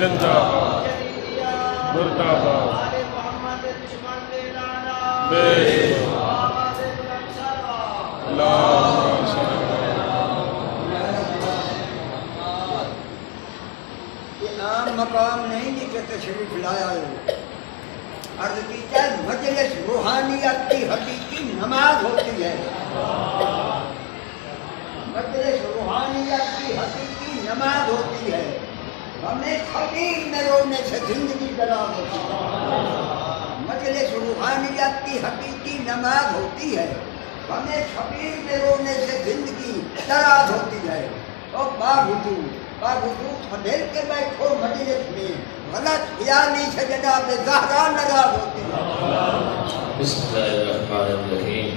زندہ باد مردہ باد بے اللہم صلی یہ عام مقام نہیں جی کہ تشریف لایا ہو. عرض کی جائے مجلس روحانیت کی حقیقی نماز ہوتی ہے. مجلس روحانیت کی حقیقی نماز ہوتی ہے. ہمیں خبیر میں رونے سے زندگی گرا ہوتی ہے. مجلس روحانیت کی حقیقی نماز ہوتی ہے. ہمیں خبیر میں رونے سے زندگی دراز ہوتی ہے. اور باوجود پھیل کے بیٹھو مجلس میں غلط خیالی سے جناب زہرا ناراض ہوتی ہے. بسم اللہ الرحمن الرحیم.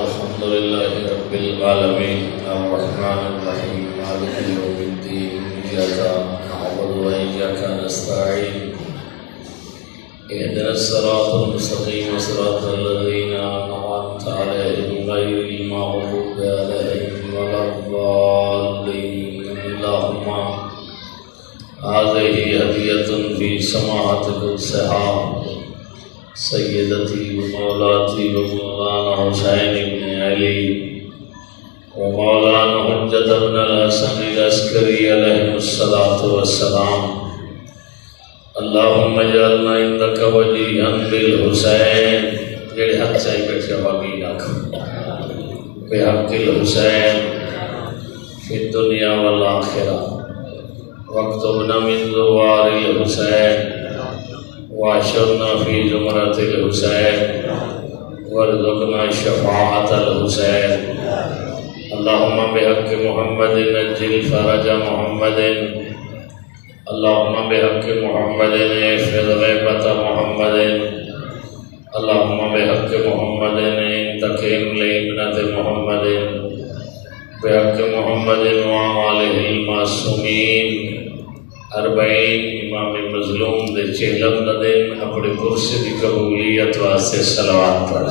الحمدللہ رب العالمین الرحمن الرحیم مالک یوم الدین ایاک نعبد و ایاک نستعین اهدنا الصراط المستقیم صراط الذین انعمت علیہم غیر المغضوب علیہم ولا الضالین. اللهم هذه هدیة في سماحة قدسها سیدتی و مولاتی و مولانا حسین بن علی و مولانا حجت بن الحسن العسکری علیہ الصلاة والسلام. اللہم اجعلنا عندک وجیہا بالحسین. جڑے حق چاہی بیٹھے واقعی آکھو بحق الحسین فی الدنیا والآخرہ واکتبنا من زوار الحسین واشرنا فی زمرۃ الحسین وارزقنا شفاعۃ الحسین. اللہم بحق محمد نجل فرج محمد. اللہم بحق محمد احفظ غیبت محمد. اللہم بحق محمد انتقم لابنۃ محمد. بحق محمد وآلہ المعصومین. اربعین امام مظلوم دے چہلم ندین اپنے کرسی دی قبولیت واسطے صلوات پڑھ.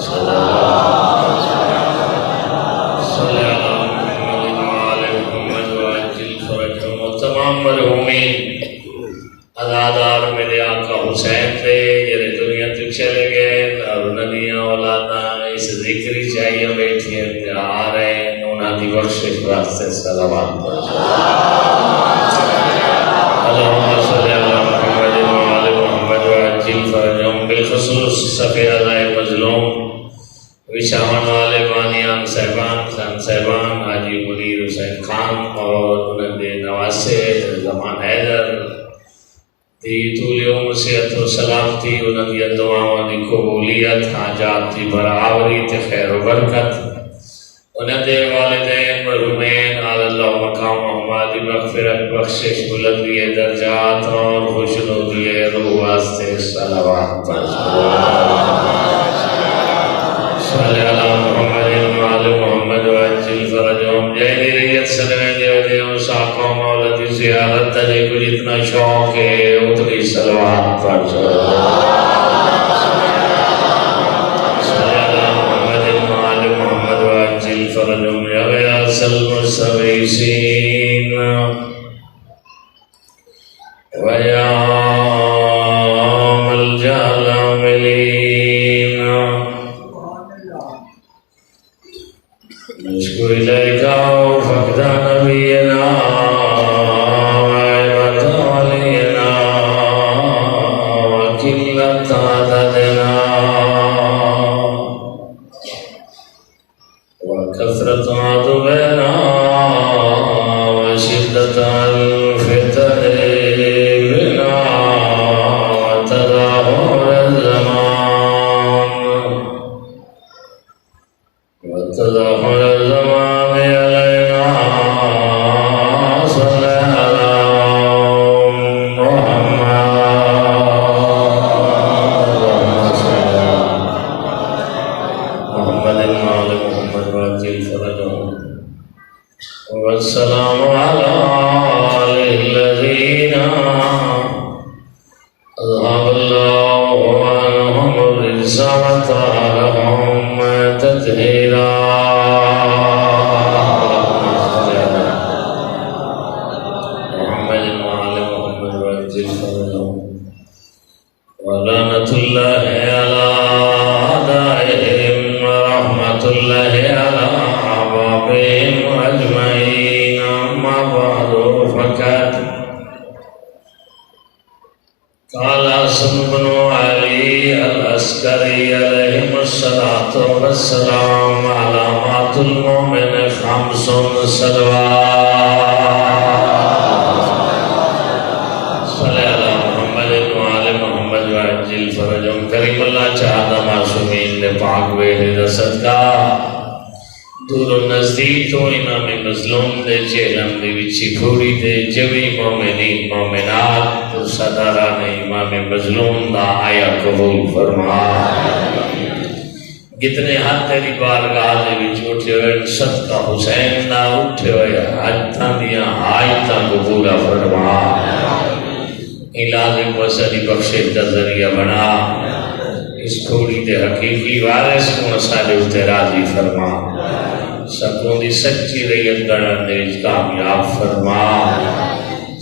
صلی اللہ محمد وآل محمد وعجل فرجہم. و تمام مرحومین عزادار میرے آقا حسین تھے جنہیں دنیا تو چلے گئے اور ندیاں اولادا اس ذکری چاہیے بیٹھی ہیں آ رہے ہیں انہاں دی بخشش واسطے صلوات پڑھ. اللہم صلی اللہ محمد وآل محمد وعجل فرجہم. بالخصوص سفیر عزائے مظلوم وشاون والے بانیان صاحبان خان صاحبان حاجی منیر حسین خان اور انہوں نے نواسے زمان حیدر دی طول عمر صحت و سلامتی انہوں نے دعاؤں دی قبولیت حاجات دی برآوری تے خیر و برکت انہوں نے والدین مرحومین آل اللہ مقام محمد مغفرت بخشش بلندی درجات اور خوشنودی روح واسطے صلوات پڑھ. صلی اللہ محمد وآل محمد وعجل فرجہم. جہنی ریت سلویں دیو ساقوں مولدی زیارت تجھے کو جتنا شوق ہے اتنی صلوات پڑھ. صلی اللہ محمد وآل محمد وعجل فرجہم. یا غیاث المستغیثین ویا ملجأ العاملین نشکو الیک فقد نبینا وعظمت علینا وقلت عددنا وکثرت عدونا وشدت الفتن بنا وتظاهر الزمان وتظاهر الزمان علينا. صلى على محمد محمد وآل محمد وعجل فرجهم. والسلام على الذين أذهب الله عنهم الرجس وطهرهم تطهيرا. محمد العسکری علیہم الصلاۃ والسلام علامات المومن خمس صلوات صلی اللہ محمد وآل محمد وعجل فرجم کریم اللہ چاہدہ معصومین نے پاک ویلے رسد کا دور و نزدیک تو امام مظلوم دے جہلم دے وچی پھوڑی دے جوی مومنین مومنات تو صداران امام مظلوم دا آیا قبول فرما جتنے حد تیری بارگاہ دے وچ اٹھے ہوئے صدقہ حسین دا اٹھے ہوئے حجتاں دیاں حاجتاں قبول فرما علاج وسعی بخشش دا ذریعہ بنا اس پھوڑی دے حقیقی وارث کو اساڈے اتے راضی فرما سکوں دی سچی ریت گڑھن دے کامیاب فرما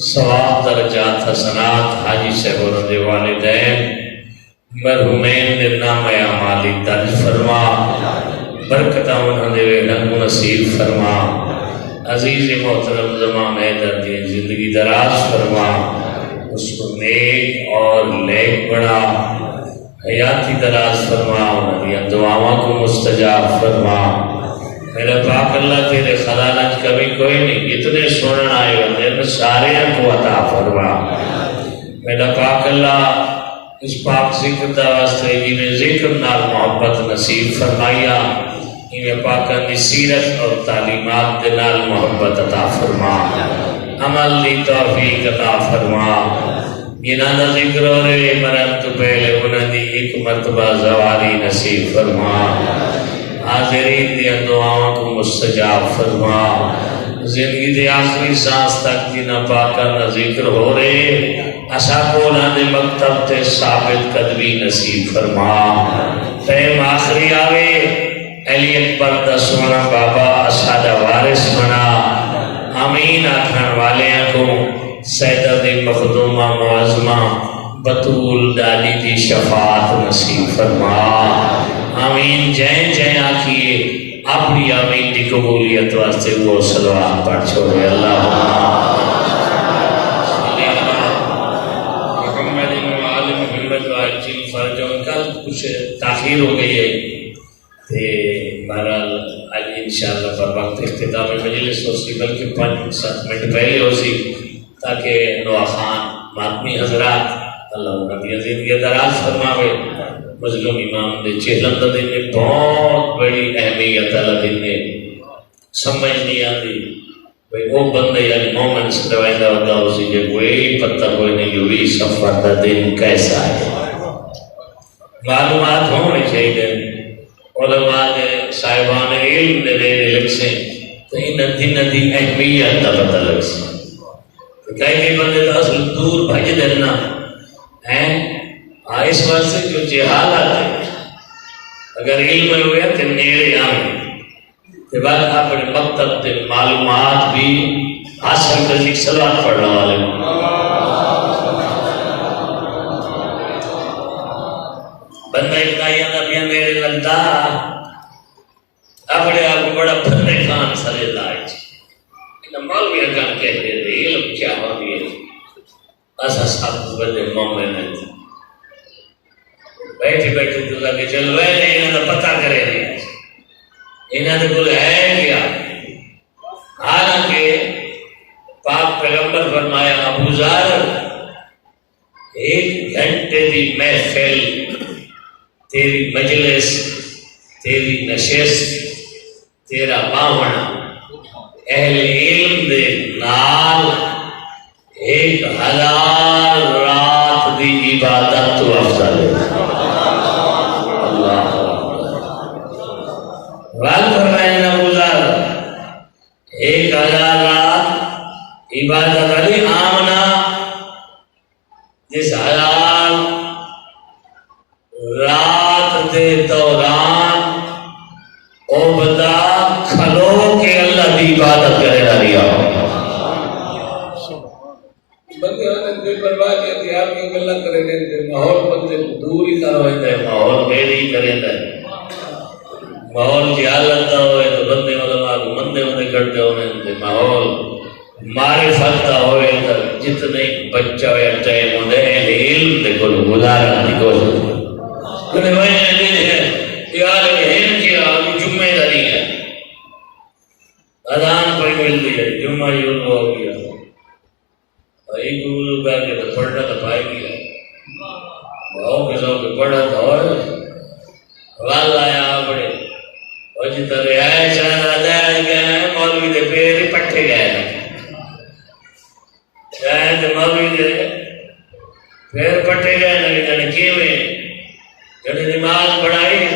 ثواب درجات حسنات حاجی صاحب اور دے والدین مرحومین دے نام اعمالی درج فرما برکتہ انہاں دے رنگ نصیب فرما عزیز محترم زمان حیدر دی زندگی دراز فرما اس کو نیک اور لیک بڑا حیاتی دراز فرما انہاں دعاواں کو مستجاب فرما میرا پاک اللہ تیرے خزانہ کبھی کوئی نہیں اتنے سنن آئے ہوتے ہیں سارے کو عطا فرما میرا پاک اللہ اس پاک ذکر دا واسطے جنہیں ذکر نال محبت نصیب فرمایا انہیں پاکہ دی سیرت اور تعلیمات دے نال محبت عطا فرما عمل دی توفیق عطا فرما جنہاں دا ذکر ہو رہے مرن تو پہلے انہاں دی ایک مرتبہ زواری نصیب فرما حاضرین دیا دعاوں کو مستجاب فرما زندگی دے آخری سانس تک جنہ پاکہ نہ ذکر ہو رہے اساقونا دے مکتب تے ثابت قدمی نصیب فرما تیم آخری آوے علی اکبر دا سونا بابا اسادہ وارث بنا آمین آکھن والیاں کو سیدہ دے مخدومہ معظمہ بطول ڈالی دی شفاعت نصیب فرما آمین جائیں جائیں آکھئے اپنی آمین دی قبولیت واسطے وہ صلوات پڑھ چھوڑے اللہ محمد وآل محمد وعجل فرجوں کل کچھ تاخیر ہو گئی ہے بہرحال آج انشاءاللہ پر وقت اختتام مجلس ہو سی بلکہ 5-7 منٹ پہلے ہو سی تاکہ نوح خان ماتمی حضرات اللہ نبی زندگی دراز فرماوے مظلوم امام دے چہلم دا دن میں بہت بڑی اہمیت اللہ دن میں سمجھ نہیں آتی بھئی وہ بندے یعنی مومن سے روائندہ ہوتا اسی جے کوئی پتہ کوئی نہیں جو بھی سفر دا دن کیسا ہے معلومات ہونے چاہیے علماء دے صاحبان علم دے لینے لگ سے تو ان دن دی اہمیت دا پتہ لگ سے کئی بندے تو اصل دور بھج دینا ہیں اس واسطے جو جہالت ہے اگر علم ہوئے تو نیڑے آئیں تو بعد اپنے مکتب تے معلومات بھی حاصل کرنے کی صلوات پڑھنا والے بندہ اتنا یہ نبیان میرے لگتا اپنے آپ کو بڑا بندے خان سرے لائے انہا مولوی اکان کہتے تھے علم کیا ہو گئی ایسا سب بندے مومن ہے بیٹھے بیٹھے تو لگے چلو انہاں نے پتہ کرے نہیں انہاں نے بولے ہے کیا حالانکہ پاک پیغمبر فرمایا ابو ذر 1 گھنٹے دی محفل تیری مجلس تیری نشست تیرا باونا اہل علم دے نال 1000 رات دی عبادت تو افضل ہے غال فرمائے ابو ذر 1000 رات عبادت علی آمنا جس 1000 رات دے دوران عبدہ کھلو کے اللہ دی عبادت کرے نہ رہا بندے ہوتے کوئی پرواہ نہیں ہوتی آپ کی گلہ کرے دیتے ماحول بندے دور ہی کر ہوئے تھے ماحول میری کرے تھے ماحول کی حالت نہ ہوئے تو بندے علماء کو مندے ہونے کرتے ہونے تھے ماحول معرفت نہ ہوئے تو جتنے بچہ ہوئے ٹائم ہونے اہل علم دے کو گزارن دی کوشش انہیں وہیں دے ہے یار ہن کیا جمعے داری ہے اذان پڑھ ملتی ہے جمعہ ہی ان ہو گیا ایک اردو کر کے تو پڑھنا تو پائے گیا بہو کے سو کے پڑھا تھا اور وال آیا بڑے اور جتنا رہائش آدھائش گئے ہیں مولوی دے پیر ہی پٹھے گئے ہیں شاید مولوی دے پیر پٹھے گئے ہیں جانے کیویں جانے نماز پڑھائی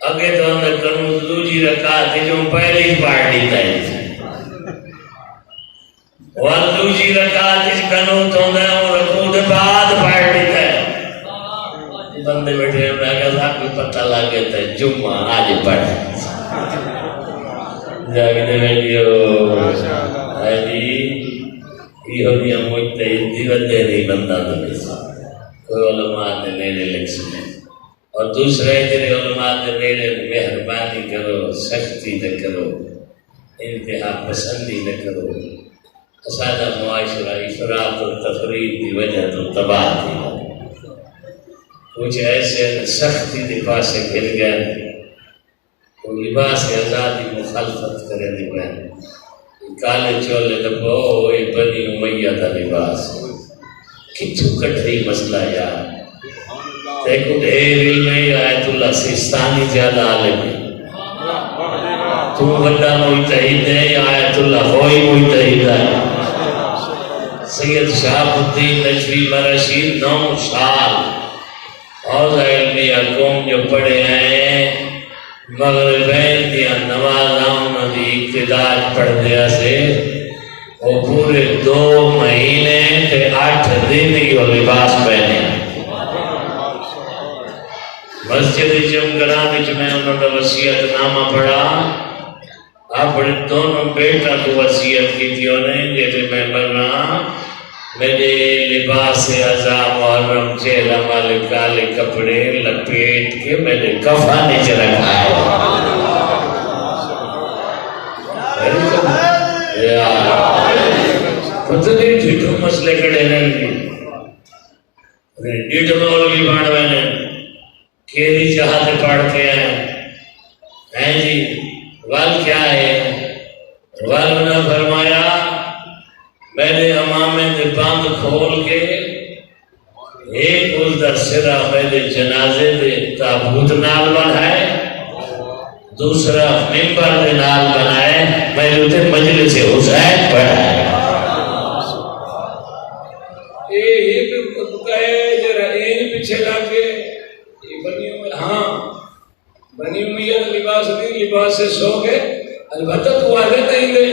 اگے تو اندر کروں دوجی رکعت جو پہلے ہی پڑھ لیتا ہے اور دوجی رکعت اس کنوں تو وہ رکوع دے بعد پڑھ لیتا ہے بندے بیٹھے ہیں میں کہا بھی پتہ لگ گیا ہے جمعہ آج پڑھ جاگے دے بیٹھیو ہے جی یہ ہو دیا مجتہد دیوتے نہیں بندہ دے کوئی علماء نے میرے لکھ سنے اور دوسرے تیرے علماء نے میرے مہربانی کرو سختی نہ کرو انتہا پسندی نہ کرو اسادہ معاشرہ افراط و تفرید کی وجہ تو تباہ تھی کچھ ایسے سختی کے پاس گر گئے تو لباس آزادی مخالفت کرے نکلے کالے چولے لبو یہ بنی امیہ کا لباس کتھو کٹری مسئلہ یار دیکھو ڈھیر علم ہے آیت اللہ سیستانی زیادہ عالم ہے تو بڑا مجتہد ہے آیت اللہ ہوئی مجتہد ہے سید شہاب الدین نجوی مرشی 9 سال اور علمیہ قوم جو پڑھے ہیں مغربین دیا نمازاں دی اقتدار پڑھ دیا سے وہ پورے 2 مہینے تے 8 دن کی وہ لباس پہنے مسجد جمگران وچ میں انہوں نے وصیت نامہ پڑھا اپنے دونوں بیٹا کو وصیت کی تھی انہیں جیسے میں مرنا میرے لباس عزا محرم چہرہ والے کالے کپڑے لپیٹ کے میرے کفن نیچ رکھا ہے پتہ نہیں ڈھٹو مسئلے کڑے رہیں ڈھٹو مولوی بانڈ میں نے کیری چاہتے پڑھتے ہیں جی وال کیا ہے وال نے فرمایا میں نے امامے دے بند کھول کے ایک اس در سرہ میرے جنازے دے تابوت نال بنائے دوسرا ممبر دے نال بنائے میں نے مجلس حسین پڑھائے پیچھے لاکے بنی امیہ لباس دی لباس سے سو گئے البتہ تو آگے نہیں گئے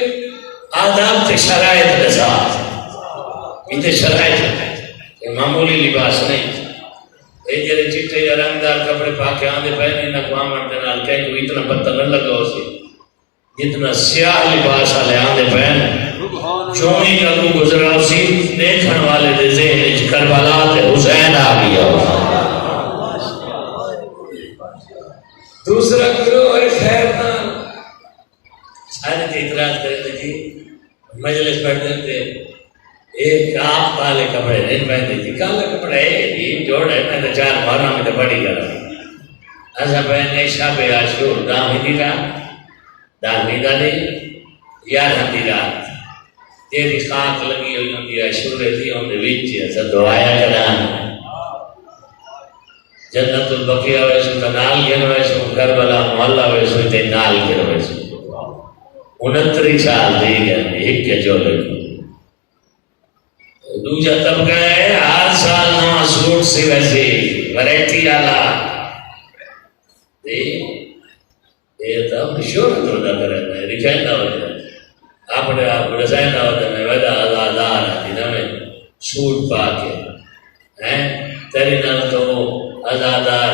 آداب تے شرائط کے ساتھ یہ تے شرائط ہے معمولی لباس نہیں یہ جڑے چٹے یا رنگدار کپڑے پاکے آندے پہنے نہ کو آمن دے نال کہیں کوئی اتنا پتہ نہ لگا اسے جتنا سیاہ لباس والے آندے پہنے چونی کا کو گزرا اسی دیکھن والے دے ذہن کربلا تے حسین آ گیا دوسرا گروہ ہے خیر نال سارے تے اعتراض کرتے تھی مجلس پڑھتے تھے ایک آپ والے کپڑے نہیں پہنتے تھی کالے کپڑے ایک جوڑے میں نے 4 مہینوں میں تو بڑی کرا ایسا پہنے شب عاشور دامی رات دامی دانی 11 دی رات تیری خاک لگی ہوئی ہوں دی عاشور تھی ہوں دے وچ ایسا دعایا کرانا جنت البقیہ ویسو تنال گن ویسو کربلا محلہ ویسو تنال گن ویسو 69 سال دی گئے ایک کے جولے کو دوجہ طبقہ ہے ہر سال نواں سوٹ سی ویسے وریٹی آلا یہ تو شہرت ہوتا کرتا ہے رکھائندہ ہوتا ہے اپنے آپ کو رسائندہ ہوتا ہے ویدہ آزادار جنہوں میں سوٹ پا کے تیری نال تو آزادار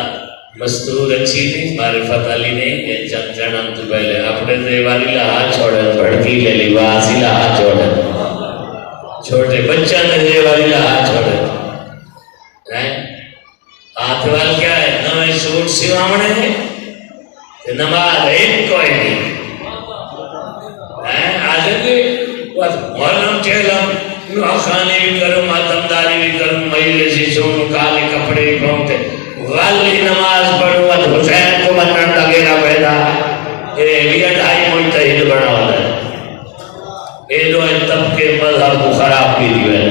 مستور اچھی تھی معرفت علی نے یہ جنم تو پہلے اپنے دیواری لہا چھوڑے بڑھتی لے لباسی لہا چھوڑے چھوٹے بچہ نے دیواری لہا چھوڑے آتوال کیا ہے نوے سوٹ سیوامنے ہیں نماز ایک کوئی نہیں آجن دی محرم چہلم آخانی بھی کروں ماتمداری بھی کروں مجلسی سونو کالے کپڑے بھی پہنتے کل ہی نماز پڑھوں تو حسین کو منن لگے گا پیدا یہ بھی 2.5 مجتہد بنا ہوتا ہے یہ جو طبقے مذہب کو خراب کی دی ہے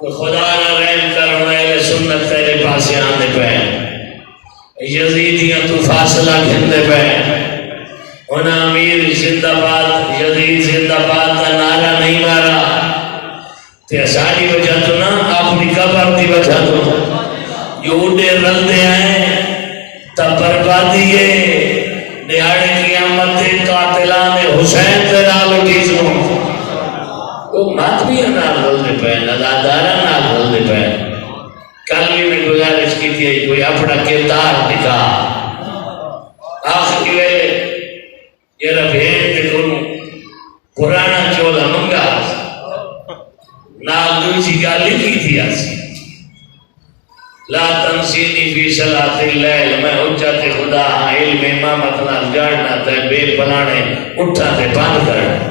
تو خدا نہ رحم کرنا اہل سنت تیرے پاسے آنے پہ یزیدیاں تو فاصلہ گھندے پہ انہاں امیر زندہ باد یزید زندہ باد کا نعرہ نہیں مارا تے ساری وجہ تو نہ اپنی قبر دی وجہ تو جو اڈے رلدے ہیں تب بربادی ہے دیہاڑے قیامت قاتلان حسین کے نال اٹھی سو وہ مات بھی نال رلدے پہ نزادارہ نال رلدے پہ کل بھی میں گزارش کی تھی کوئی اپنا کردار دکھا آخری ویلے یہ ربھین دے کنو پرانا چولا منگا نال دوچی گالی کی تھی آسی لا تنسینی فی صلاة اللیل میں حجت خدا علم امامت نال جاننا تے بے پلانے اٹھا تے بند کرنا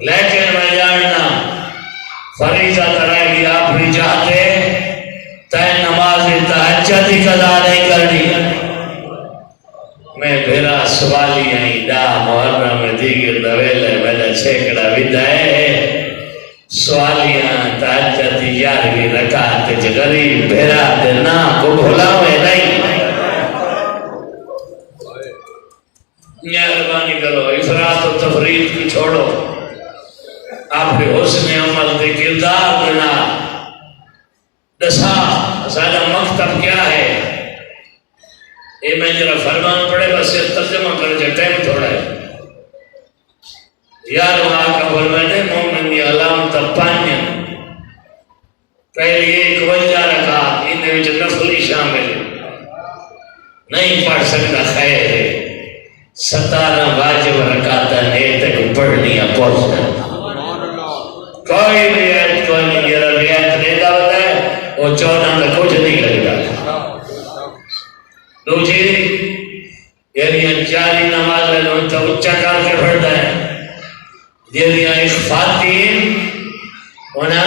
لیکن میں جاننا فریضہ ترائے گی آپ چاہتے تے نماز تہجد کی قضا نہیں کرنی میں بھیرا سوالی ہیں دا محرم میں دیگر دویلے میں چھیکڑا بدائے سوالیاں تہجد یارویں رکعت غریب بھیرا دینا کو بھلاوے نہیں مہربانی کرو افراط و تفرید کی چھوڑو اپنے حسن عمل کے کردار دینا دسا سادہ مکتب کیا ہے یہ میں جرا فرمان پڑے بس یہ ترجمہ کر جائے ٹائم تھوڑا ہے یار وہاں کا فرمانے مومن کی علامت پانیاں پہلی ایک وجہ رکھا انہیں وچ نفلی شامل نہیں پڑھ سکتا خیر ہے 17 واجب رکعتاں نیت تک پڑھنی ہے پہنچنا کوئی بھی ایت کوئی نہیں یہ روایت نہیں دعوت ہے وہ 14 کا کچھ نہیں لگتا دوسری یعنی 4 نماز ہے تو اچھا کر کے پڑھتا ہے یعنی اخفاتین انہاں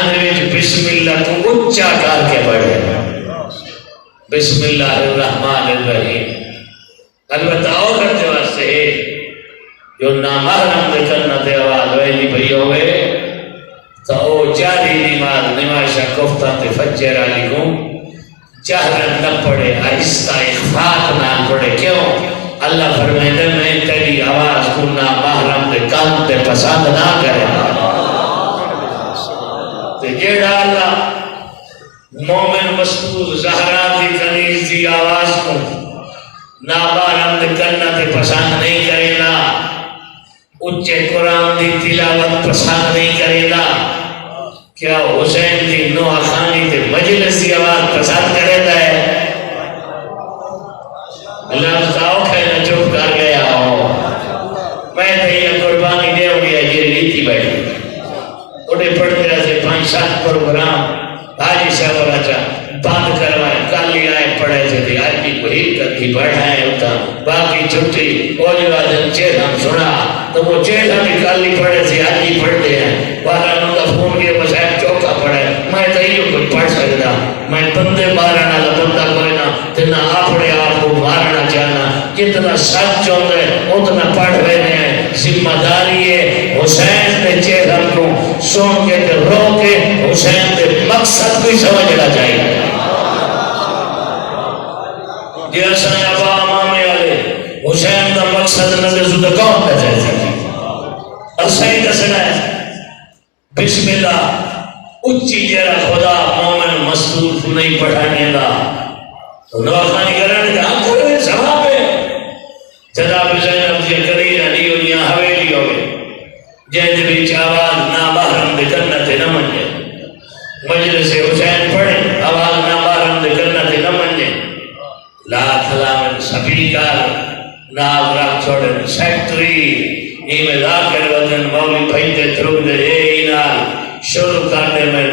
بسم اللہ تو اچھا کر کے پڑھے بسم اللہ الرحمن الرحیم البتہ اور کرتے واسطے جو نامحرم دے کرنا دے آواز ویلی بھئی ہوئے تو او جاری نماشا کفتہ تے فجر علی کو جہرن نہ پڑے آہستہ اخفاق نہ پڑے کیوں اللہ فرمائے میں تیری آواز کو نامحرم دے کان تے پسند نہ کرے تے جیڑا اللہ مومن مستور زہرا دی کنیز دی آواز کو نامحرم دے کرنا تے پسند نہیں کرے گا اچھے قرآن دی تلاوت پسند نہیں کرے گا کیا حسین کی نوح خانی تے مجلس کی آواز پسند کرے گا ہے لفظ آؤ کہنا چپ کر گیا ہو میں تو یہ قربانی دے ہوں گیا یہ ریتی بیٹھی انہیں پڑھتے رہتے 5-7 پروگرام حاجی صاحب راجہ بند کروائے کل ہی آئے پڑھے تھے آج بھی کوئی کدھی پڑھائے ہوتا باقی چھٹی اولیوا دن چیز ہم سنا تو وہ چیز ہم کل ہی پڑھے تھے آج ہی پڑھتے ہیں بارہ ان کا فون کیا بس ایک چوکا پڑھے میں تو یہ کچھ پڑھ سکتا میں بندے مارنا لبندہ کوئی نہ تنہ اپنے آپ کو مارنا چاہنا جتنا سچ ہوتا ہے اتنا پڑھ رہے ہیں ذمہ داری ہے حسین نے چیز ہم کو سن کے رو کے حسین نے مقصد بھی سمجھنا چاہیے جیسا ابا امامے والے حسین کا مقصد نظر زدہ کون کا چاہتا ہے اور صحیح دسنا ہے بسم اللہ اچھی جیرہ خدا مومن مستور کو نہیں پڑھانے گا تو نوخانی کرنے کا حق کرنے سواب ہے جناب زینب جی کری جانی ہوئیاں حویلی ہوئے جہد بیچ آواز نامحرم دے کرنا تے نہ منجے مجلس حسین پڑھے آواز نامحرم دے کرنا تے نہ منجے لاکھ لامن سپیکر نال رکھ چھوڑن سیکٹری میں ذاکر وطن مولی بھائیتے تھرک دے نال شروع کرنے میں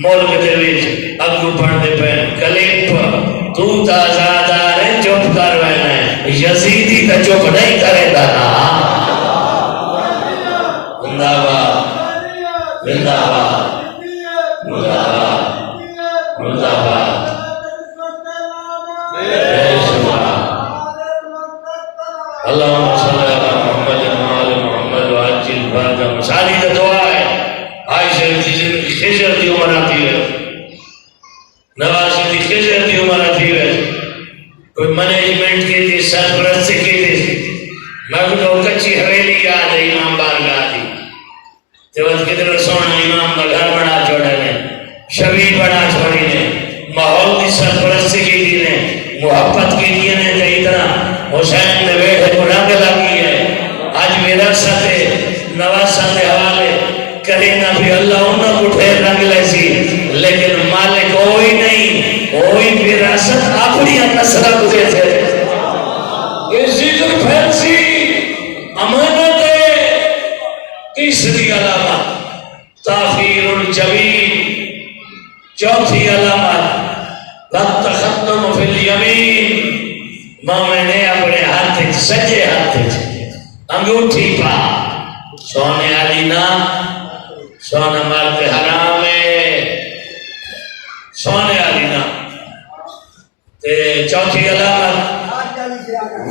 ملک دے وچ اگو پڑھنے پہ کلیپ تو تازاد آرے چپ کر رہے ہیں یزیدی کا چپ نہیں کرے گا نا زندہ باد زندہ باد زندہ باد زندہ باد کوئی مینجمنٹ کی تھی، سرپرستی کی تھی، میں کو کچی حویلی یاد ہے امام بارگاہ دی تو کتنا سونا امام کا گھر بڑا چھوڑے نے، شبیر بڑا چھوڑی نے، ماحول کی سرپرستی کی تھی نے، محبت کی تھی نے، تو اتنا حسین نے بیٹھے کو رنگ لگی ہے۔ آج میرا ستے نواسا دے حوالے کریں نہ بھی اللہ انہوں کو ٹھیر رنگ لیسی، لیکن مالک ہوئی نہیں، ہوئی وراثت اپنی نسلہ کو دے تھے۔ عزیز الفیلسی امانت ہے۔ تیسری علامت تاخیر الجبین، چوتھی علامت والتخدم فی الیمین، مومن نے اپنے ہاتھ سجے ہاتھ انگوٹھی پا، سونے والی نہ، سونا مرد حرام ہے، سونے والی نہ۔ چوتھی علامت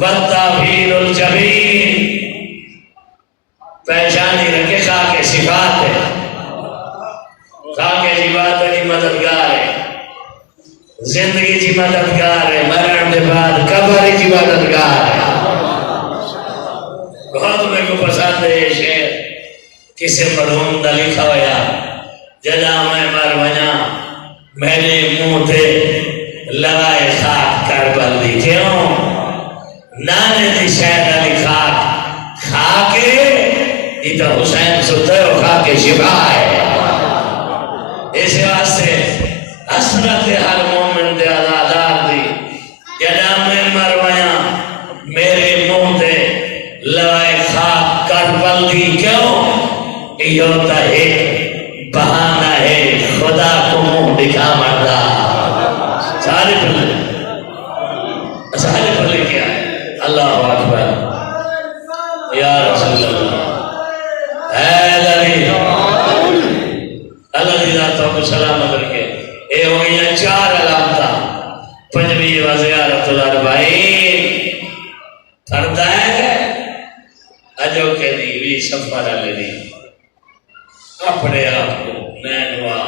والتاخیر الجبین، پہچانی رکھے خاک صفات ہے، خاک جی بات ہے مددگار ہے، زندگی جی مددگار ہے، مرن دے بعد قبر جی مددگار ہے۔ بہت میں کو پسند ہے یہ شعر، کسے مرحوم دا لکھا ہویا، جدا میں مر وجا میرے منہ تے لگائے خاک کربل دی، کیوں نانے دی شہد علی خاک، خاکے یہ تو حسین ستے ہو، خاک شفا ہے۔ اس واسطے حسرت ہر مومن دے آزادار دی، جدا میں مرویا میرے منہ دے لائے خاک کربل دی، کیوں یہ ہوتا ہے بہانہ ہے خدا کو منہ دکھا مردا۔ سارے پھلے کیا ہے؟ اللہ اکبر یا رسول اللہ، اے علی اللہ دی ذاتوں کو سلام کر کے اے ہوئی چار علامتہ پنجویں و زیارت الاربعین پڑھتا ہے اجو کے دیوی سفر علی اپنے آپ کو نینوا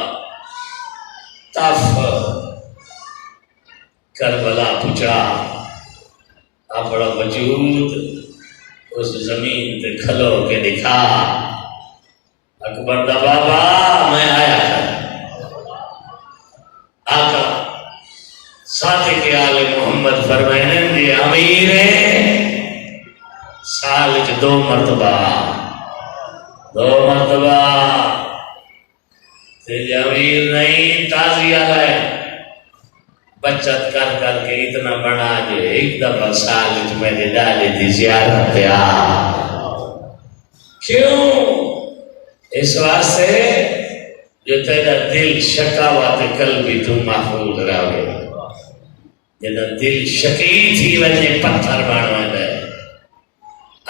تف کربلا پچا اپنا وجود اس زمین تے کھلو کے دکھا، اکبر دا بابا میں آیا آقا صادق آل محمد فرمائنے دی امیر سال دو مرتبہ تیری امیر نہیں تازیہ ہے، بچت کر کر کے اتنا بڑا جو ایک دفعہ سال میرے ڈالے دی زیارت آ، کیوں؟ اس واسطے جو تیرا دل شکاوات قلبی تو محفوظ رہے، جیسا دل شکی تھی وجہ پتھر بانوائے دے،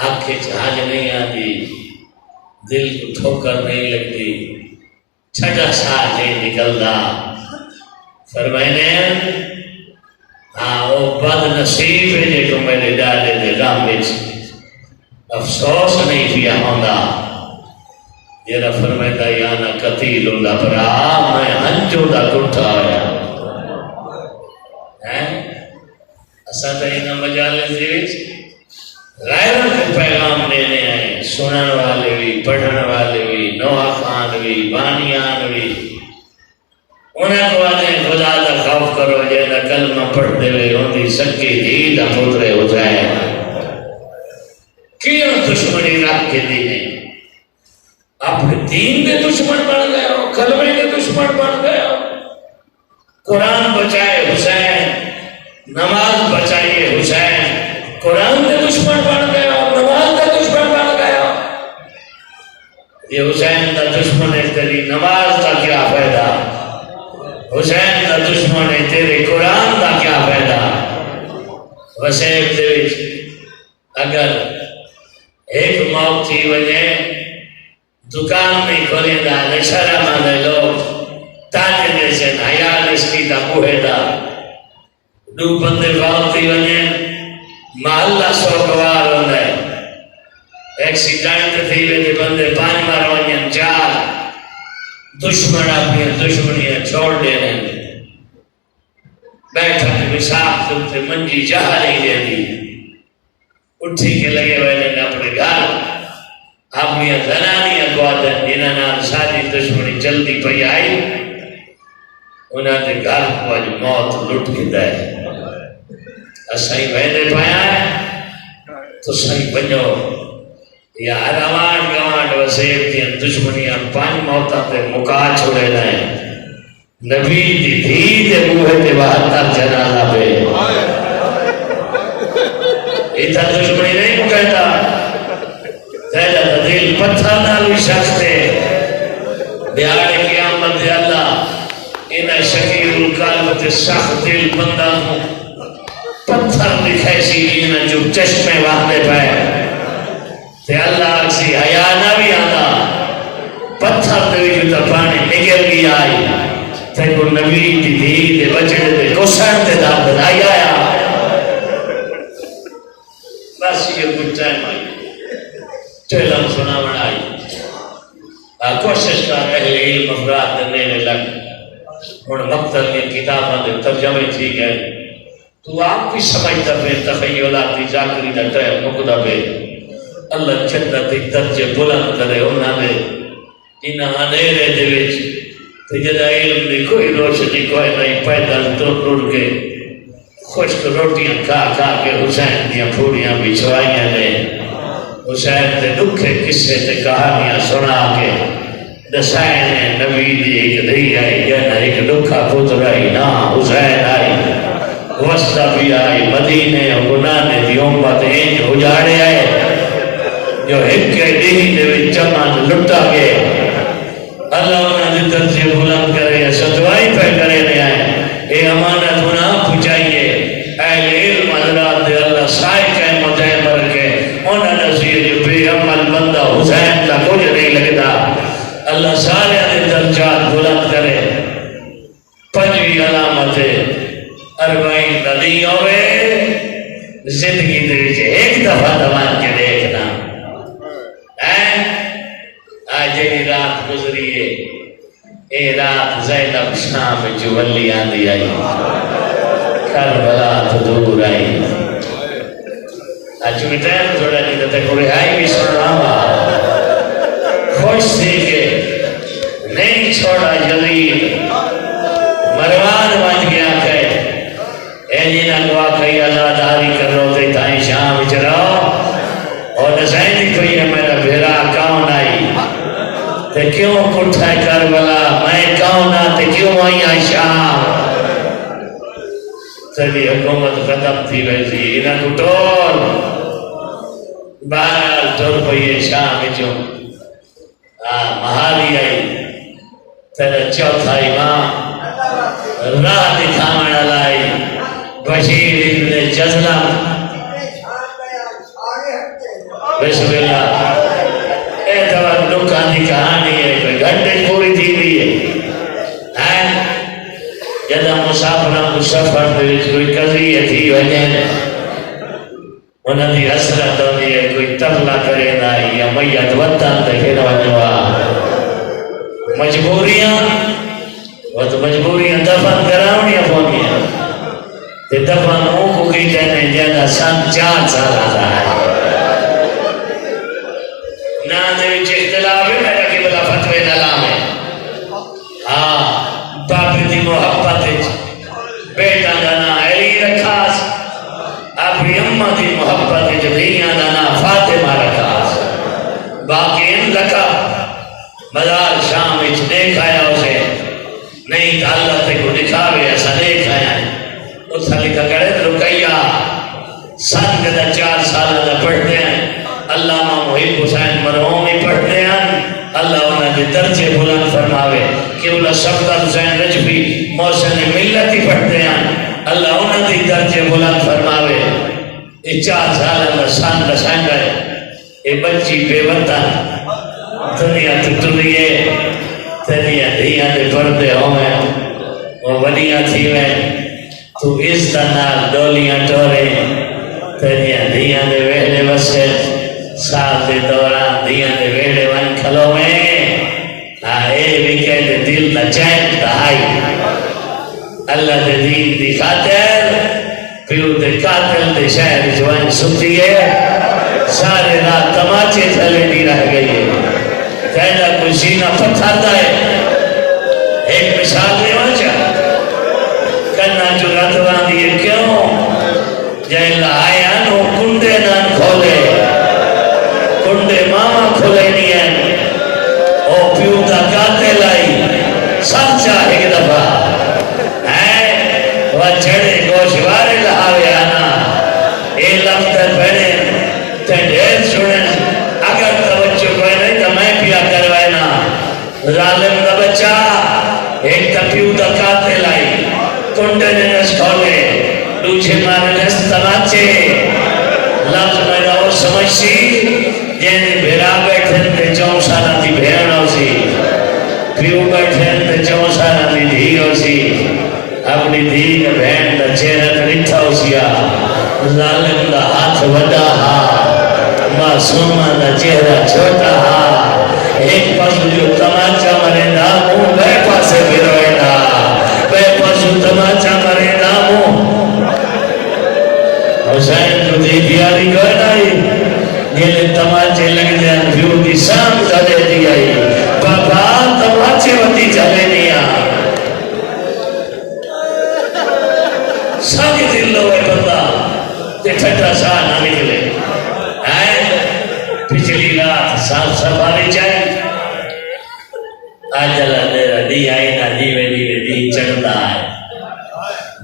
آنکھیں جھاج نہیں آتی، دل کو ٹھوکر نہیں لگتی، چھٹا ساتھ نہیں نکلتا، فرمائنے ہاں وہ بد نصیب ہے جے کو میرے ڈالے دے غم وچ افسوس نہیں کیا ہوندا، جیرا فرمائتا یا نا قتیل اللہ برا میں ہنجو دا کٹھا ہویا اسا تا اینا مجالس دیوچ غیروں کے پیغام دینے آئے، سنن والے بھی، پڑھن والے بھی، نوحہ خان بھی، بانیان بھی، انہیں کو آنے خدا دا خوف کرو جینا کلمہ پڑھتے ہوئے ہوندی سکی دھی دا پترے ہو جائے، کیوں دشمنی رکھ کے دینے؟ اپنے دین کے دشمن بن گئے ہو، کلمے کے دشمن بن گئے ہو۔ قرآن بچائے حسین، نماز بچائیے حسین، قرآن کے دشمن بن گئے ہو، نماز کا دشمن بن گئے ہو۔ یہ حسین کا دشمن ہے تیری نماز کا کیا فائدہ، حسین کا دشمن ہے تیرے قرآن کا کیا فائدہ۔ وسیب دے اگر ایک موت تھی وجہ دکان نہیں کھولے دا نشرہ مانے لوگ تانے دے سے حیال اس کی دا کوہے دا دو بندے باوتی وجہ محلہ سوکوار ہوندے ایکسیڈنٹ تھی وجہ بندے پانی مروانین چار دشمن اپنی دشمنیاں چھوڑ دینے بیٹھا مساق تے منجی جہاں نہیں دے دی اٹھی کے لگے ہوئے اپنے گھر اپنی زنانیاں کو آدھن جنہاں نام ساری دشمنی جلدی پہ آئی انہاں دے گھر کو آج موت لٹ کے دے اسائی ویدے پایا ہے تو سائی بنو یا روان گوان وسیب دیا دشمنیاں پانچ موتاں تے مکا چھوڑے لائیں نبی دی دھی دے بوہے تے بہتر جنازہ پہ اتھا دشمنی نہیں کہتا تیجا دل پتھر نالوی شخص تے دیاڑے قیامت دے اللہ انہ شکیر القلب تے سخت دل بندہ ہوں پتھر دکھائے سی انہ جو چشمے واقعے پائے تے اللہ اکسی حیانہ بھی آنا پتھر دے جو تا پانی نگل گی آئی تے کو نبی دی دی دے بچڑے دے کسان تے دا بدائی آیا بس یہ کچھ ٹائم آئی ٹیلم سنا بڑھائی کوشش کر اہل علم افراد دنے میں لگ اور مقتل نے کتاباں دے ترجمے تھی گئے تو آپ بھی سمجھتا پہ تخیلاتی ذاکری دا ٹائم مقدہ پہ اللہ جنت درجے بلند کرے انہاں نے انہاں اندھیرے دے وچ تے جدا علم دی کوئی روشنی کوئی نہیں پیدل ٹر کے خشک روٹیاں کھا کھا کے حسین دیاں پھوڑیاں بچھوائیاں نے حسین دے دکھے قصے تے کہانیاں سنا کے دسائے نے نبی دی ایک دھی آئی جنہ ایک دکھا پتر آئی نا حسین آئی وسطہ بھی آئی مدینے گنانے دی امت انج اجاڑے آئے جو ایک کے دہی دے وچ جمان لٹا گئے اللہ انہاں دی درجے بلند کرے ستوائی پہ کرے نے آئے اے امانت انہاں پہنچائیے اہل علم حضرات دے اللہ سائے قیمت ہے مر کے انہاں نصیر جو بے عمل بندہ حسین کا کچھ نہیں لگتا اللہ سارے دے درجات بلند کرے پنجوی علامت اربعین ندی ہوئے زندگی دے وچ ایک دفعہ دوان کے دیکھنا آج یہ رات گزری ہے اے رات زینب شام جو ولی آندی آئی کربلا تو دور آئی آج میں ٹائم تھوڑا نہیں تھا کہ رہائی بھی سننا ہوا خوش تھی کہ نہیں چھوڑا یزید مروان بن گیا کہ اے جنہ کو آکھائی آزاداری کر رو تے تھائی شام چراؤ اور نسائنی کوئی ہے میرا بھیرا کون آئی تے کیوں کٹھا کربلا میں کون آتے کیوں آئی آئی شام تیری حکومت ختم تھی ویسی انہاں کو ٹور بہرحال ٹور پئیے شام جو مہاری آئی تیرا چوتھا امام راہ دکھاونا لائی بشیر ابن جزلم بسم اللہ اے دور لکان دی کہانی ہے کوئی گھنٹے پوری تھی بھی ہے جدا مسافر دے کوئی قضیہ تھی وجہن انہاں دی حسرت ہوندی ہے کوئی تغلا کرے نہ یا میت وطن تے پھر ونجوا مجبوریاں وہ تو مجبوریاں دفن کراونیاں پونیاں تے دفن او کو کہتے ہیں جدا سن 4 سال آتا ہے نانے وچ اختلاف ہے میرا کہ بلا فتوی نلام ہے ہاں باپ دی محبت بیٹا دا نا علی رکھاس اپنی اماں دی محبت جدیاں دا نا فاطمہ رکھاس باقی ان لکا مزار شام وچ دیکھ آیا اسے نہیں تا اللہ تے کو دکھاوے ایسا دیکھ آیا اتھا لکھا کرے رکیہ سن دا 4 سال دا پڑھتے ہیں علامہ محب حسین مرحومی پڑھتے ہیں اللہ انہیں دے درجے بلند فرماوے کہ اللہ شفقت حسین رجبی محسن ملت ہی پڑھتے ہیں اللہ انہیں دے درجے بلند فرماوے یہ 4 سال اللہ سان رسائن گئے یہ بچی بے وطن دنیا تٹلیے تنیا دھیاں دے پردے ہوئے وہ ولیاں تھی میں تو اس دنال ڈولیاں ٹورے تنیا دھیاں دے ویلے بسے سال دے دوران دیاں دے ویڑے ون کھلو میں اے بھی کہتے دل نہ چین دہائی اللہ دے دین دی خاطر شہر جوان سنتی ہے سارے رات تماچے تھلے نہیں رہ گئی ہے کہنا کوئی سینہ پتھرتا ہے ایک مثال دے وجہ کرنا جو راتوان دیئے کیوں جائے لائے آنو کنڈے نان کھولے کنڈے ماما کھولے نہیں ہیں او پیو دا کاتے لائی سب چاہے کہ دفعہ وہ چھڑے گوشوارے لہاوے آنا اے لفتر پہنے تے ڈھیر چھوڑیں اگر توجہ کوئی نہیں تو میں پیا کروائنا ظالم دا بچہ ایک تپیو دا کاتے لائی کنڈے نے نس کھولے دوچے مارے نس تناچے لفظ میں نہ سمجھسی جینے بھیرا بیٹھیں تے چون سانا دی بھیڑ ہو سی پیو بیٹھیں تے چون سانا دی دھی ہو سی اپنی دھی کا بھین دا چہرہ تریٹھا ہو سیا ظالم دا ہاتھ وڈا ہا معصومہ دا چہرہ چھوٹا ہا ایک پاسو جو تماچا مرے نامو بے پاسے پھروئے نا بے پاسو تماچا مرے نامو حسین جو دی دیاری کوئی نائی جیلے تماچے لگ دیا بھیو دی سام چلے دی آئی بابا تماچے وطی چلے دیا ساگی دل لو ہے بندہ تے ٹھٹا سا نہ نکلے پچھلی رات صاف سفاری چاہی آج اللہ دیرہ دی آئی نا دیوے دی چڑھتا ہے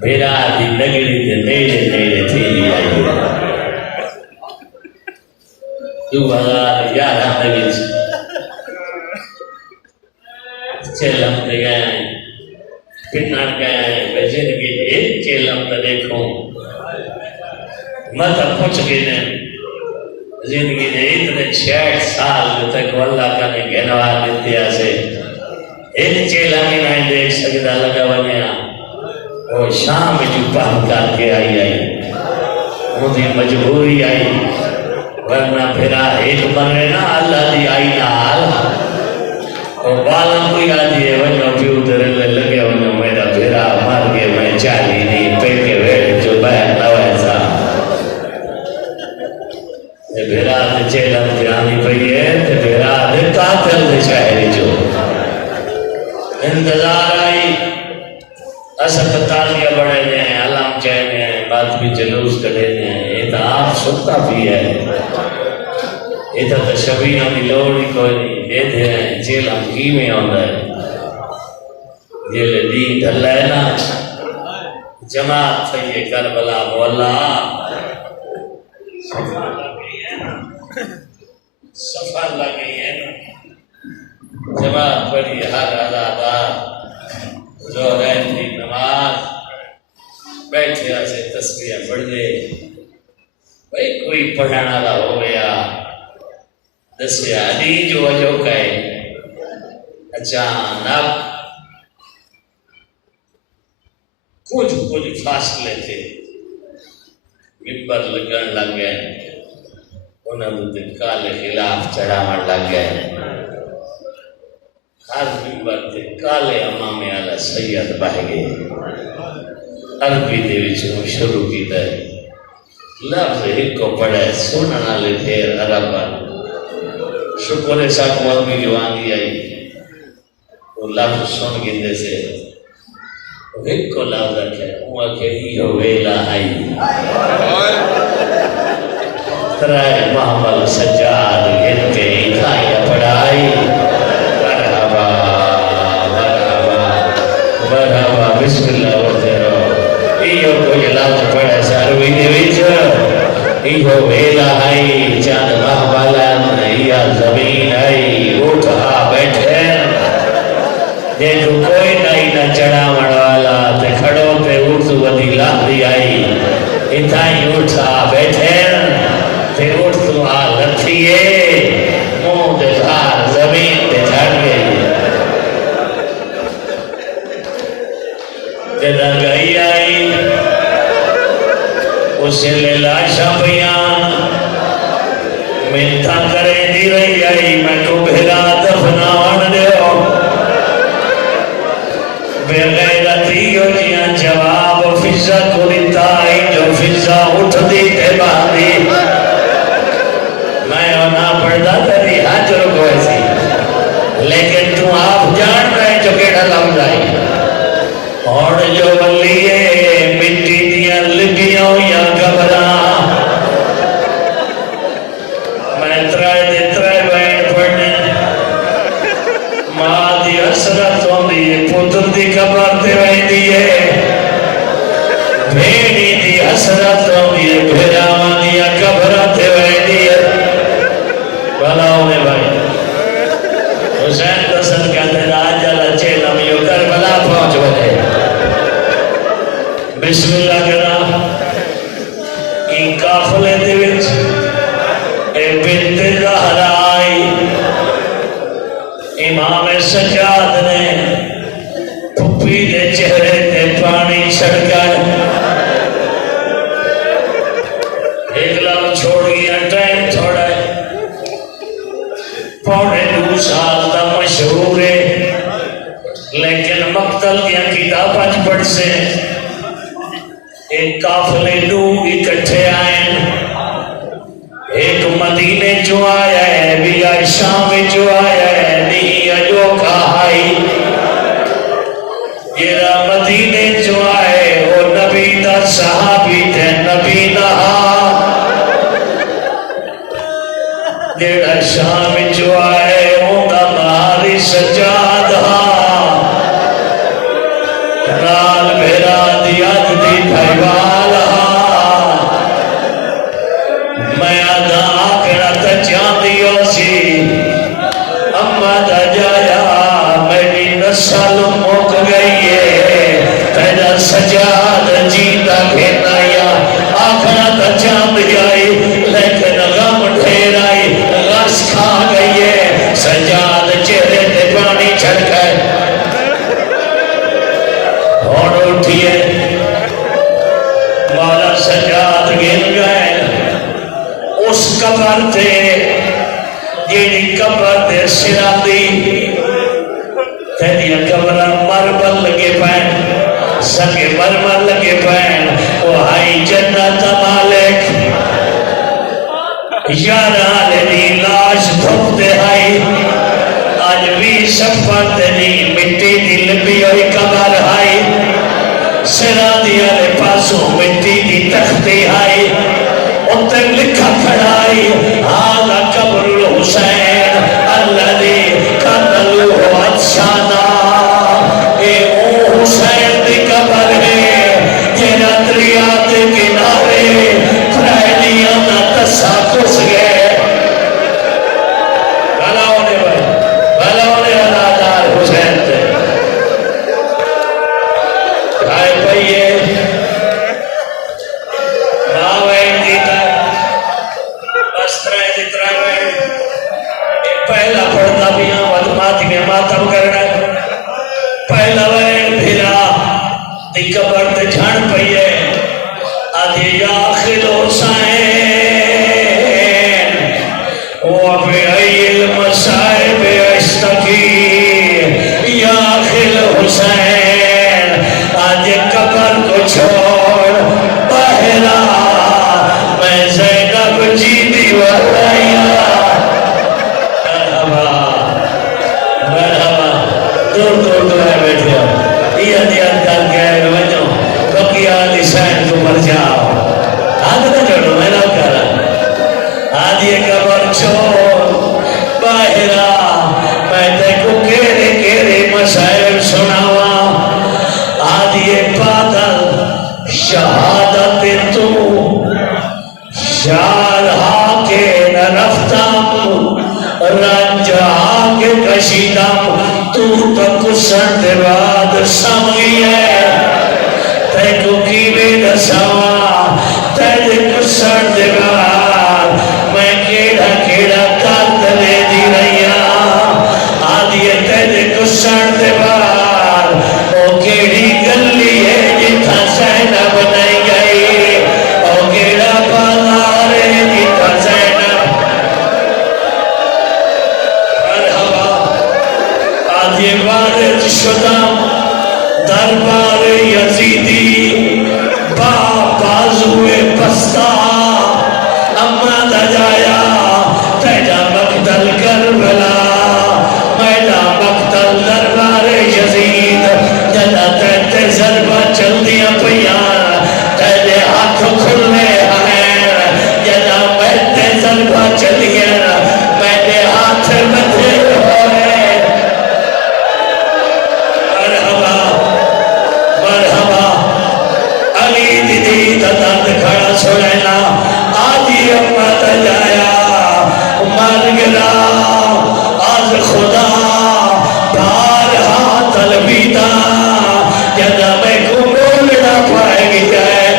بھیرا دی نگری تے نیڑے نیڑے تھی دی آئی 2011 میں چیلم دے گئے ہیں پھر گئے ہیں بجن کے ایک چیلم تے دیکھوں مطا پوچھ گئے ہیں زندگی نے اتنے 60 سال تک واللہ کا نے گھنوار دیتی آسے ایک چیلم ہی نہیں دیکھ سکتا لگا ونیا وہ شام جو پہن کر کے آئی مجھے مجبوری آئی ورنہ پھرا ایک بنے نا اللہ دی آئی نال اور بالم کوئی آدھی ہے ونیا پیو درلے لگے ونیا میرا پھرا مر گئے میں چالی نہیں پیکے ویٹ جو بہن نویسا پھرا دے چیلم جانی پئی ہے پھرا دے قاتل دے شاہری جو انتظار آئی اسپتالیاں بڑھے ہیں علام چاہنے ہیں بات بھی جلوس کرے ہیں یہ تو آپ سنتا بھی ہے یہ تو شبیہ کی لوڑی کوئی نہیں دے دے ہیں جیل ہم کی میں آندا ہے جیل دین ڈھل ہے نا جماعت تھئی کربلا مولا سفر لگی ہے نا جماعت پڑھی ہر عذابات زہرین کی نماز بیٹھے ایسے تسبیح پڑھ دے بھئی کوئی پڑھانا لا ہو گیا دسیا علی جو وجہ کہے اچانک کچھ فاصلے تھے ممبر لگن لگ گئے انہوں نے کالے خلاف چڑھاوان لگ گئے ہر ممبر تے کالے امام اعلی سید بہ گئے عربی دے وچ شروع کیتا ہے لفظ ایک کو پڑھے سنن والے پھر عرب شکر صاحب کو بھی جوانی آئی وہ لفظ سن گندے سے ایک کو لفظ ہے وہ کہ یہ ویلا آئی ترائے محمد سجاد گن کے ہدایہ پڑھائی مرحبا بسم اللہ وزیرو ایو کوئی لفظ پڑھے ساروی دے وچ ایو ویلا آئی چاند محمالا یا زمین آئی اٹھا بیٹھے دیکھو کوئی نہیں نہ چڑھا مڑوالا تے کھڑوں پہ اردو ودی لاندی آئی اتھائی اٹھا بیٹھے تے اردو آل رکھیے منہ دے دھار زمین تے جھڑ گئی تے درگاہی آئی اسے لے لاشا بیان منتا کریں دی رہی آئی میں کو بھیرا دفناوان دے ہو بغیرتی ہو جیاں جواب فضا کو دیتا ہے جو فضا اٹھ دیتے زندگیوں یا قبراں میں ترائے دے ترائے بین پڑھنے ماں دی حسرت ہوندی ہے پتر دی قبر تے ویندی ہے بھیڑی دی حسرت ہوندی ہے بھیڑاواں دی قبر تے ویندی ہے بھلا ہونے بھائی حسین دسن کہتے ہیں آج اللہ چیلہ میو کربلا پہنچ بھلے بسم اللہ کرا ان قافلے دے وچ اے بنت زہرا آئی امام سجاد نے پھپھی دے چہرے تے پانی چھڑکا ایک لفظ چھوڑ گیا ٹائم تھوڑا ہے پونے 2 سال دا مشہور ہے لیکن مقتل دیا کتاباں پڑھ سے ایک قافلے لوگ اکٹھے آئیں ایک مدینے جو آیا ہے بھی آئی شام جو آیا ہے نہیں اجو کہائی یہ مدینے جو آئے وہ نبی دا صحابی تھے نبی نہا جیڑا شام جو آئے وہ دا مہاری سجاد رال بھیرا دیاد دی بھائیوال میں آدھا آکڑا تجان دیو سی اما دا جایا میری نسل موک گئی ہے تیرا سجاد جیتا کھیتا یا آکڑا تجان دیائی لیکن غم ڈھیر آئی غش کھا گئی ہے سجاد چہرے تے پانی چھڑ گئے اور اٹھئے مولا سجاد گر گئے اس قبر تے جیڑی قبر تے سران دی تیریا قبر مرمر لگے پین سکے مرمر لگے پین وہ آئی جنت مالک یاران دی لاش دھوپ دے آئی آج بھی سفر دنی مٹی دی لبی ہوئی قبر آئی سران دیا لے پاسوں مٹی دی تختی آئی ان تک لکھا کھڑائی آلہ قبر الحسین اللہ دی قتلو اچھانا اے او حسین دی قبر ہے جینا دریا دے کنارے پرائنیاں نہ تسا کس گئے بھلا ہونے والا دار حسین تے آئے پئیے پہلا پڑھنا بھی ہاں معلومات میں ماتم کرنا پہلا وین بھیرا دی قبر تے جھان پئیے آدھی یا خلو سائن وہ بے ایل مسائب اشتکی یا خلو حسین آج قبر کو چھوڑ بہرا میں زینب جی دیواریا دور ہے بیٹھے ہو یہ دیان کر کے روجو کبھی آلی سائن کو مر جاؤ آدھ نہ جوڑو میں نہ کرا آدھ یہ قبر چھوڑ باہرہ میں دیکھو کیرے کیرے مسائل سناوا آدھ یہ پادل شہادت تو شارہا کے نرفتم رنجا کے کشیدم تو تک سرد بعد سمگی ہے تیکو کی بے دسوا تیکو سرد بعد میں کیڑا کیڑا کارد لے دی رہیا آدھی تیکو سرد بعد او کیڑی گلی ہے جتھا زینب نہیں گئی او کیڑا بازار ہے جتھا زینب مرحبا آدھی وارد شدم دربار یزیدی باپ دی دند کھڑا چھوڑنا آدھی اما تجایا مر گلا آج خدا بارہا طلبیتا جدا میں کو بولنا پائے گی جائے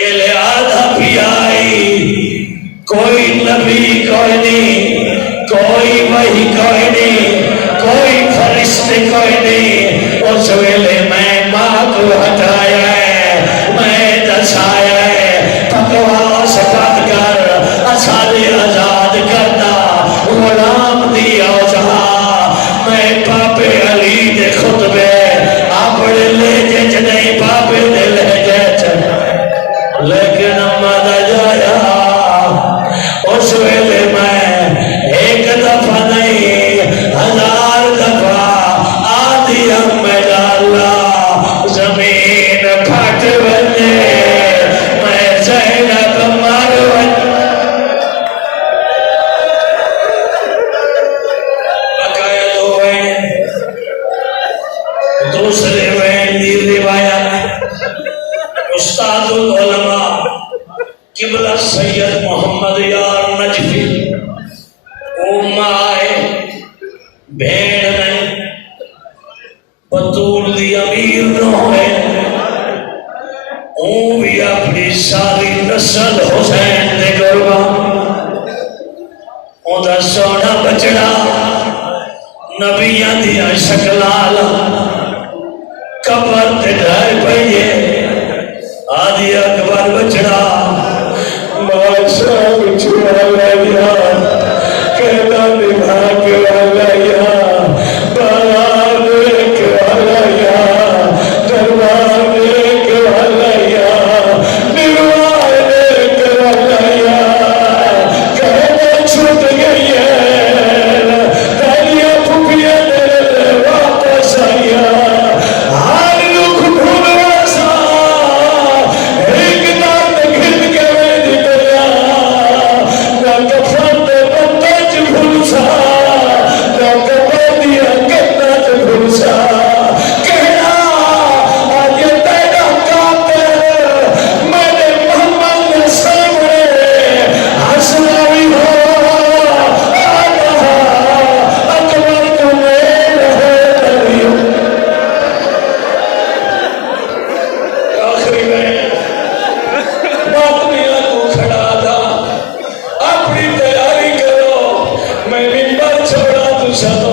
یہ آدھا بھی آئی کوئی نبی کوئی نہیں کوئی وحی کوئی نہیں کوئی فرشتے کوئی نہیں اس ویلے میں ماں کو ہٹایا ہے میں دسایا ہے بکواس بند کر اچھالے آزاد کرنا غلام دی اوزہا میں پاپے علی دے خطبے اپنے لہجے چ نہیں پاپے دے لہجے چ لیکن امد جایا اس ویلے میں ایک دفعہ نہیں ہزار دفعہ آدھی میرا اللہ زمین پھٹ بنے میں زینب مر بقایا دو وین دوسرے وین دی روایت استاد العلماء قبلہ سید محمد یار نجفی امہ آئے بھیڑ نہیں بطول دی امیر نہ ہوئے اون بھی اپنی ساری نسل حسین دے گربا اون دا سونا بچڑا نبیان دیا شکلال قبر تے ڈھائے پہیے آدھی اکبر بچڑا ماشاء بچڑا لیا کہنا نبھا کے لیا باران کے لیا دروازے کے لیا نروانے کے لیا کہنا چھوٹ گئی ہے دالیا پھوپیا نے واپس آیا ہر لکھ بھولوا سا ایک نام گھن کے میں نکلا نہ کفن بندج بھولسا نہ کبادیا گندج بھولسا کہنا آج یہ تیرا قاتل میں نے محمد کے سامنے حسنا بھی ہو آدھا اکبر کو میل ہے دریو آخری میں باطنیہ کو کھڑا تھا اپنی تیاری کرو میں ممبر چھوڑا تو سب